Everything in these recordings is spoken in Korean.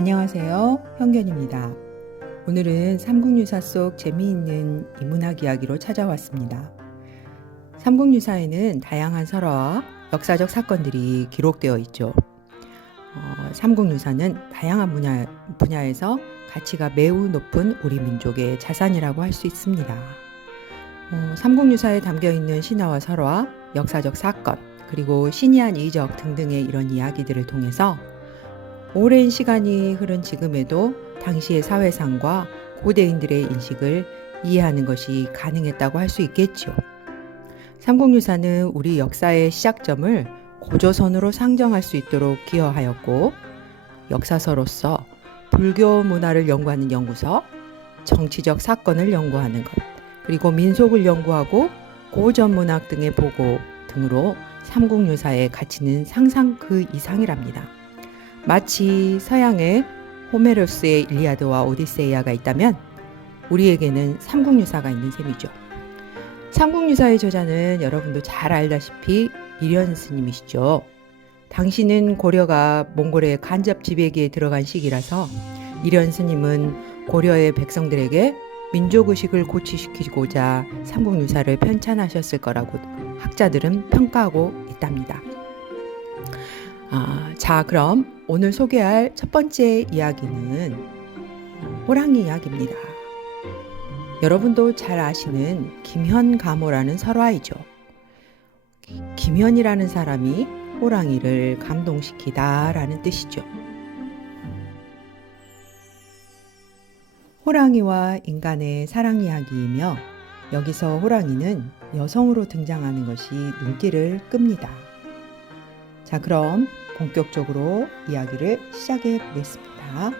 안녕하세요. 현견입니다. 오늘은 삼국유사 속 재미있는 인문학 이야기로 찾아왔습니다. 삼국유사에는 다양한 설화와 역사적 사건들이 기록되어 있죠. 삼국유사는 다양한 분야에서 가치가 매우 높은 우리 민족의 자산이라고 할 수 있습니다. 삼국유사에 담겨있는 신화와 설화, 역사적 사건, 그리고 신이한 이적 등등의 이런 이야기들을 통해서 오랜 시간이 흐른 지금에도 당시의 사회상과 고대인들의 인식을 이해하는 것이 가능했다고 할 수 있겠죠. 삼국유사는 우리 역사의 시작점을 고조선으로 상정할 수 있도록 기여하였고, 역사서로서 불교 문화를 연구하는 연구서, 정치적 사건을 연구하는 것, 그리고 민속을 연구하고 고전 문학 등의 보고 등으로 삼국유사의 가치는 상상 그 이상이랍니다. 마치 서양에 호메로스의 일리아드와 오디세이아가 있다면 우리에게는 삼국유사가 있는 셈이죠. 삼국유사의 저자는 여러분도 잘 알다시피 이련 스님이시죠. 당시는 고려가 몽골의 간접 지배기에 들어간 시기라서 이련 스님은 고려의 백성들에게 민족의식을 고취시키고자 삼국유사를 편찬하셨을 거라고 학자들은 평가하고 있답니다. 자, 그럼 오늘 소개할 첫 번째 이야기는 호랑이 이야기입니다. 여러분도 잘 아시는 김현가모라는 설화이죠. 김현이라는 사람이 호랑이를 감동시키다 라는 뜻이죠. 호랑이와 인간의 사랑 이야기이며 여기서 호랑이는 여성으로 등장하는 것이 눈길을 끕니다. 자, 그럼 본격적으로 이야기를 시작해 보겠습니다.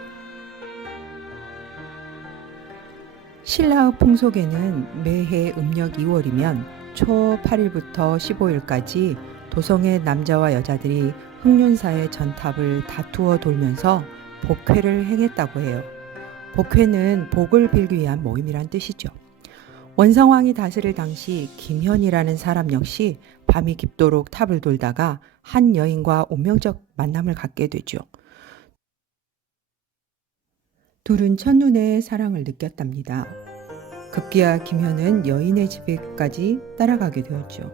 신라의 풍속에는 매해 음력 2월이면 초 8일부터 15일까지 도성의 남자와 여자들이 흑륜사의 전탑을 다투어 돌면서 복회를 행했다고 해요. 복회는 복을 빌기 위한 모임이란 뜻이죠. 원성왕이 다스릴 당시 김현이라는 사람 역시 밤이 깊도록 탑을 돌다가 한 여인과 운명적 만남을 갖게 되죠. 둘은 첫눈에 사랑을 느꼈답니다. 급기야 김현은 여인의 집에까지 따라가게 되었죠.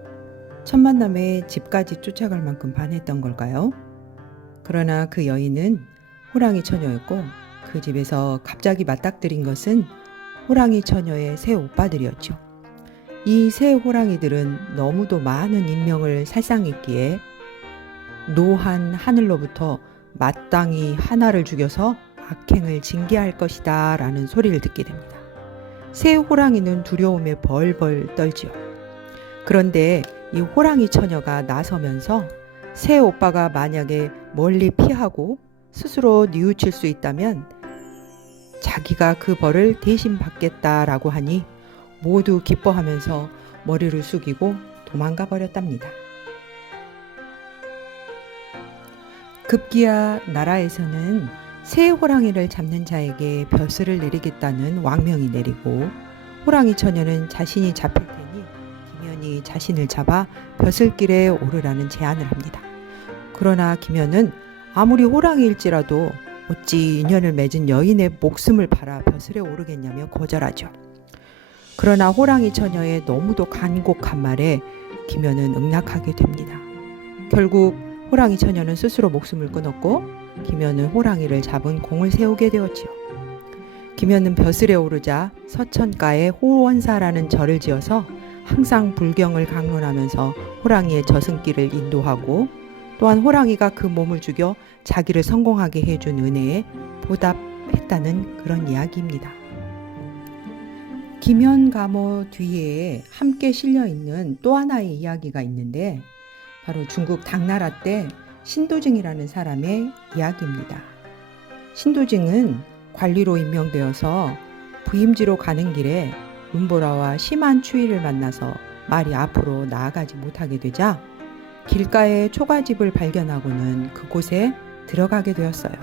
첫 만남에 집까지 쫓아갈 만큼 반했던 걸까요? 그러나 그 여인은 호랑이 처녀였고 그 집에서 갑자기 맞닥뜨린 것은 호랑이 처녀의 새 오빠들이었죠. 이 새 호랑이들은 너무도 많은 인명을 살상했기에 노한 하늘로부터 마땅히 하나를 죽여서 악행을 징계할 것이다 라는 소리를 듣게 됩니다. 새 호랑이는 두려움에 벌벌 떨지요. 그런데 이 호랑이 처녀가 나서면서 새 오빠가 만약에 멀리 피하고 스스로 뉘우칠 수 있다면 자기가 그 벌을 대신 받겠다라고 하니 모두 기뻐하면서 머리를 숙이고 도망가 버렸답니다. 급기야 나라에서는 새 호랑이를 잡는 자에게 벼슬을 내리겠다는 왕명이 내리고 호랑이 처녀는 자신이 잡힐 테니 김현이 자신을 잡아 벼슬길에 오르라는 제안을 합니다. 그러나 김현은 아무리 호랑이일지라도 어찌 인연을 맺은 여인의 목숨을 팔아 벼슬에 오르겠냐며 거절하죠. 그러나 호랑이 처녀의 너무도 간곡한 말에 김현은 응낙하게 됩니다. 결국 호랑이 처녀는 스스로 목숨을 끊었고 김현은 호랑이를 잡은 공을 세우게 되었지요. 김현은 벼슬에 오르자 서천가에 호원사라는 절을 지어서 항상 불경을 강론하면서 호랑이의 저승길을 인도하고 또한 호랑이가 그 몸을 죽여 자기를 성공하게 해준 은혜에 보답했다는 그런 이야기입니다. 김현가모 뒤에 함께 실려있는 또 하나의 이야기가 있는데 바로 중국 당나라 때 신도증이라는 사람의 이야기입니다. 신도증은 관리로 임명되어서 부임지로 가는 길에 눈보라와 심한 추위를 만나서 말이 앞으로 나아가지 못하게 되자 길가에 초가집을 발견하고는 그곳에 들어가게 되었어요.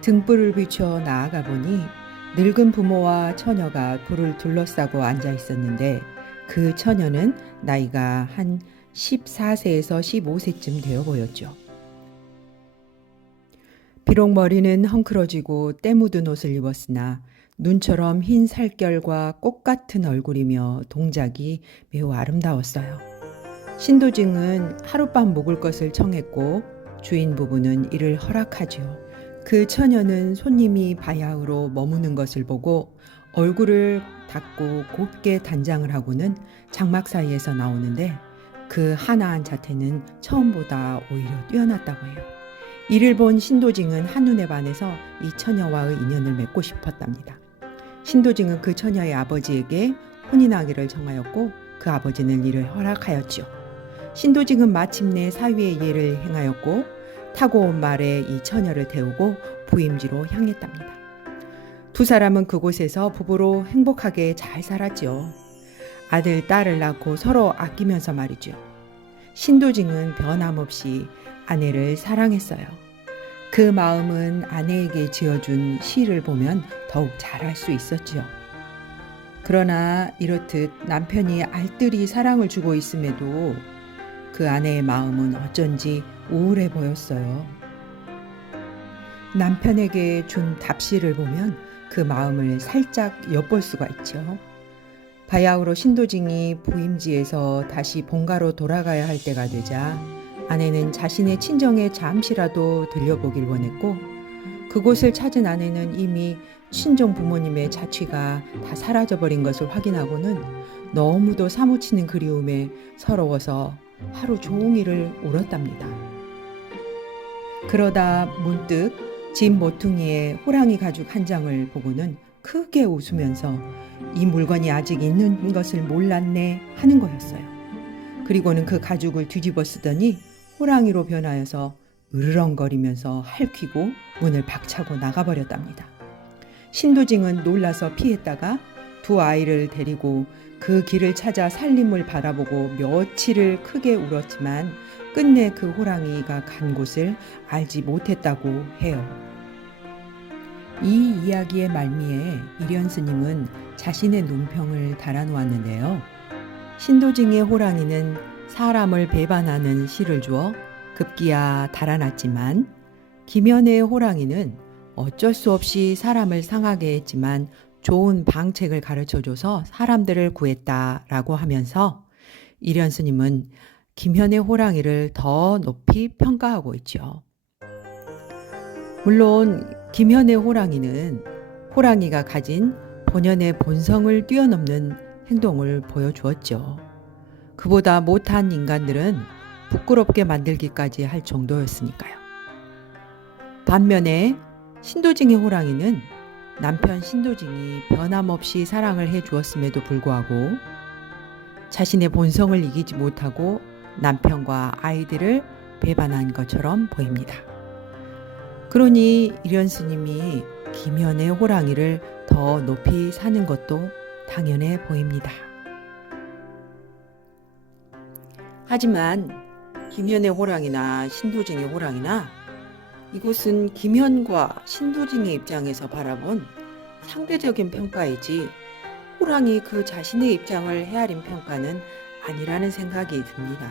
등불을 비춰 나아가 보니 늙은 부모와 처녀가 불을 둘러싸고 앉아 있었는데 그 처녀는 나이가 한 14세에서 15세쯤 되어 보였죠. 비록 머리는 헝클어지고 때 묻은 옷을 입었으나 눈처럼 흰 살결과 꽃 같은 얼굴이며 동작이 매우 아름다웠어요. 신도징은 하룻밤 묵을 것을 청했고 주인 부부는 이를 허락하지요. 그 처녀는 손님이 바야흐로 머무는 것을 보고 얼굴을 닦고 곱게 단장을 하고는 장막 사이에서 나오는데 그 하나한 자태는 처음보다 오히려 뛰어났다고 해요. 이를 본 신도징은 한눈에 반해서 이 처녀와의 인연을 맺고 싶었답니다. 신도징은 그 처녀의 아버지에게 혼인하기를 정하였고 그 아버지는 이를 허락하였지요. 신도징은 마침내 사위의 예를 행하였고 타고 온 말에 이 처녀를 태우고 부임지로 향했답니다. 두 사람은 그곳에서 부부로 행복하게 잘 살았지요. 아들, 딸을 낳고 서로 아끼면서 말이죠. 신도징은 변함없이 아내를 사랑했어요. 그 마음은 아내에게 지어준 시를 보면 더욱 잘 알 수 있었지요. 그러나 이렇듯 남편이 알뜰히 사랑을 주고 있음에도 그 아내의 마음은 어쩐지 우울해 보였어요. 남편에게 준 답시를 보면 그 마음을 살짝 엿볼 수가 있죠. 바야흐로 신도징이 부임지에서 다시 본가로 돌아가야 할 때가 되자 아내는 자신의 친정에 잠시라도 들려보길 원했고 그곳을 찾은 아내는 이미 친정 부모님의 자취가 다 사라져버린 것을 확인하고는 너무도 사무치는 그리움에 서러워서 하루 종일을 울었답니다. 그러다 문득 집 모퉁이에 호랑이 가죽 한 장을 보고는 크게 웃으면서 이 물건이 아직 있는 것을 몰랐네 하는 거였어요. 그리고는 그 가죽을 뒤집어 쓰더니 호랑이로 변하여서 으르렁거리면서 핥히고 문을 박차고 나가버렸답니다. 신도징은 놀라서 피했다가 두 아이를 데리고 그 길을 찾아 살림을 바라보고 며칠을 크게 울었지만 끝내 그 호랑이가 간 곳을 알지 못했다고 해요. 이 이야기의 말미에 이련 스님은 자신의 논평을 달아놓았는데요. 신도징의 호랑이는 사람을 배반하는 시를 주어 급기야 달아났지만 김연의 호랑이는 어쩔 수 없이 사람을 상하게 했지만 좋은 방책을 가르쳐줘서 사람들을 구했다라고 하면서 이련 스님은 김현의 호랑이를 더 높이 평가하고 있죠. 물론 김현의 호랑이는 호랑이가 가진 본연의 본성을 뛰어넘는 행동을 보여주었죠. 그보다 못한 인간들은 부끄럽게 만들기까지 할 정도였으니까요. 반면에 신도징의 호랑이는 남편 신도징이 변함없이 사랑을 해주었음에도 불구하고 자신의 본성을 이기지 못하고 남편과 아이들을 배반한 것처럼 보입니다. 그러니 이련 스님이 김현의 호랑이를 더 높이 사는 것도 당연해 보입니다. 하지만 김현의 호랑이나 신도징의 호랑이나 이곳은 김현과 신도징의 입장에서 바라본 상대적인 평가이지 호랑이 그 자신의 입장을 헤아린 평가는 아니라는 생각이 듭니다.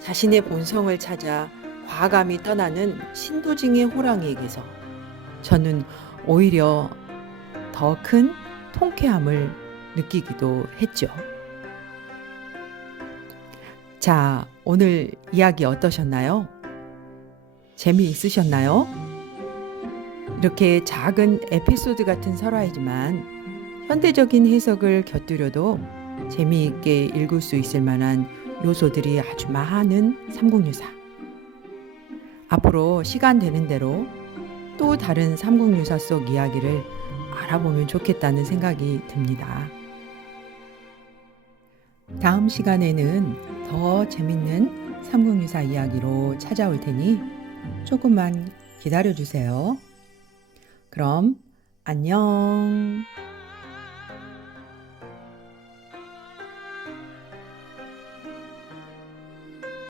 자신의 본성을 찾아 과감히 떠나는 신도징의 호랑이에게서 저는 오히려 더 큰 통쾌함을 느끼기도 했죠. 자, 오늘 이야기 어떠셨나요? 재미있으셨나요? 이렇게 작은 에피소드 같은 설화이지만 현대적인 해석을 곁들여도 재미있게 읽을 수 있을 만한 요소들이 아주 많은 삼국유사. 앞으로 시간 되는 대로 또 다른 삼국유사 속 이야기를 알아보면 좋겠다는 생각이 듭니다. 다음 시간에는 더 재밌는 삼국유사 이야기로 찾아올 테니 조금만 기다려주세요. 그럼 안녕.